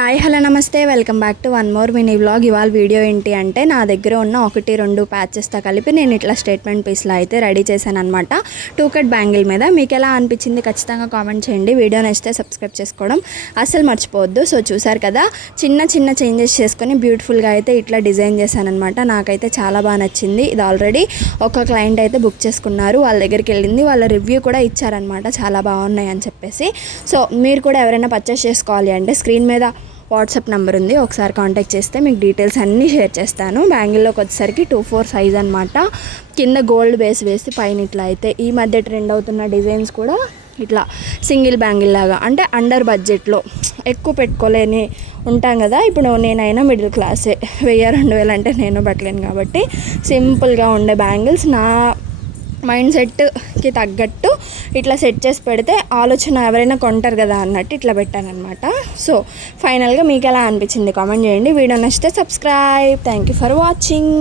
Hi hello నమస్తే welcome back to one more mini vlog. ఇవాళ video ఏంటి అంటే నా దగ్గర ఉన్న 1-2 ప్యాచెస్తో కలిపి నేను ఇట్లా స్టేట్మెంట్ పీస్లో అయితే రెడీ చేశాను అనమాట. 2 కట్ బ్యాంగిల్ మీద మీకు ఎలా అనిపించింది ఖచ్చితంగా కామెంట్ చేయండి. వీడియో నచ్చితే సబ్స్క్రైబ్ చేసుకోవడం అస్సలు మర్చిపోవద్దు. సో చూసారు కదా, చిన్న చిన్న చేంజెస్ చేసుకొని బ్యూటిఫుల్గా అయితే ఇట్లా డిజైన్ చేశాను అనమాట. నాకైతే చాలా బాగా నచ్చింది. ఇది ఆల్రెడీ ఒక క్లయింట్ అయితే బుక్ చేసుకున్నారు, వాళ్ళ దగ్గరికి వెళ్ళింది, వాళ్ళ రివ్యూ కూడా ఇచ్చారనమాట, చాలా బాగున్నాయి అని చెప్పేసి. సో మీరు కూడా ఎవరైనా పర్చేస్ చేసుకోవాలి అంటే స్క్రీన్ మీద వాట్సాప్ నెంబర్ ఉంది, ఒకసారి కాంటాక్ట్ చేస్తే మీకు డీటెయిల్స్ అన్నీ షేర్ చేస్తాను. బ్యాంగిల్లోకి వచ్చేసరికి 2-4 సైజ్ అనమాట. కింద గోల్డ్ బేస్ వేసి పైన ఇట్లా అయితే ఈ మధ్య ట్రెండ్ అవుతున్న డిజైన్స్ కూడా ఇట్లా సింగిల్ బ్యాంగిల్ లాగా, అంటే అండర్ బడ్జెట్లో ఎక్కువ పెట్టుకోలేని ఉంటాం కదా. ఇప్పుడు నేనైనా మిడిల్ క్లాసే, 1000-2000 అంటే నేను పెట్టలేను కాబట్టి సింపుల్గా ఉండే బ్యాంగిల్స్ నా మైండ్ సెట్కి తగ్గట్టు ఇట్లా సెట్ చేసి పెడితే ఆలోచన ఎవరైనా కొంటారు కదా అన్నట్టు ఇట్లా పెట్టానమాట. సో ఫైనల్గా మీకు ఎలా అనిపించింది కామెంట్ చేయండి. వీడియో నచ్చితే subscribe. Thank you for watching.